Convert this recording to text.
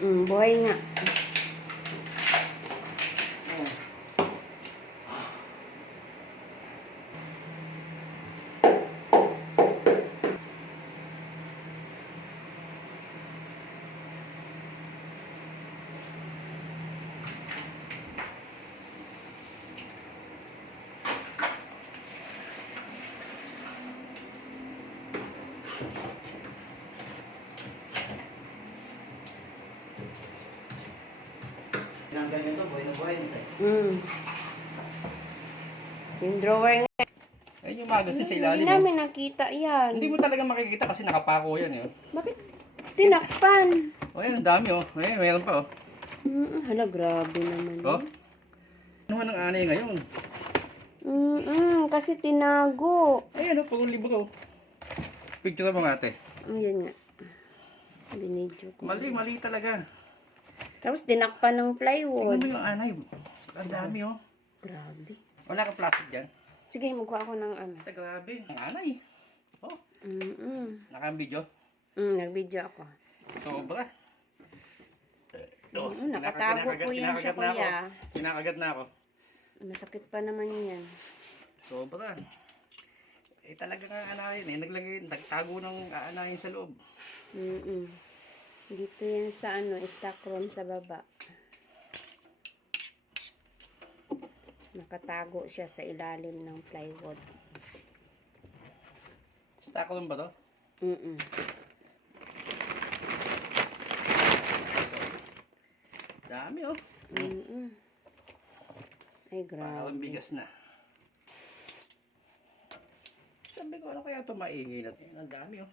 Mm, buhay nga. oh. Tinanggal nyo to, buhay na buhay. Mm. Yung drawer nga. Ayun yung magas sa Hindi ilalim. oh. namin nakita yan. Hindi mo talaga makikita kasi nakapako yan. Eh. Bakit tinakpan? O yan, ang dami oh. Ayun, meron pa oh. Mm, hala, grabe naman. Oh. Ano man ang anay ngayon? Mm, kasi tinago. Ayan oh, pagong libro. Picture mo nga ate. Ayun nga. Binidyo ko. Mali, mali talaga. Tapos dinakpan ng Tingnan plywood. mo yung anay. Ang dami oh. Grabe. Wala ka plastic dyan. Sige, magkuha ako ng ano. Ate, grabe. Ang anay. Oh, Mm-mm. nakambidyo. Mm, nag-video ako. Sobra. Oh, Mm, nakatago po yan siya, kinakagat na ako. kuya. Kinakagat na ako. Masakit pa naman yan. Sobra. Eh talaga nga anayin eh. Naglagay, nagtago ng aanayin sa loob. Mm-mm. Dito yan sa ano, stock room sa baba. Nakatago siya sa ilalim ng plywood. Stock room ba to? Mm-mm. Dami oh. Mm-mm. Ay, Parang grabe. bigas na. Sabi ko, ano kaya ito maingay natin? Ang dami oh.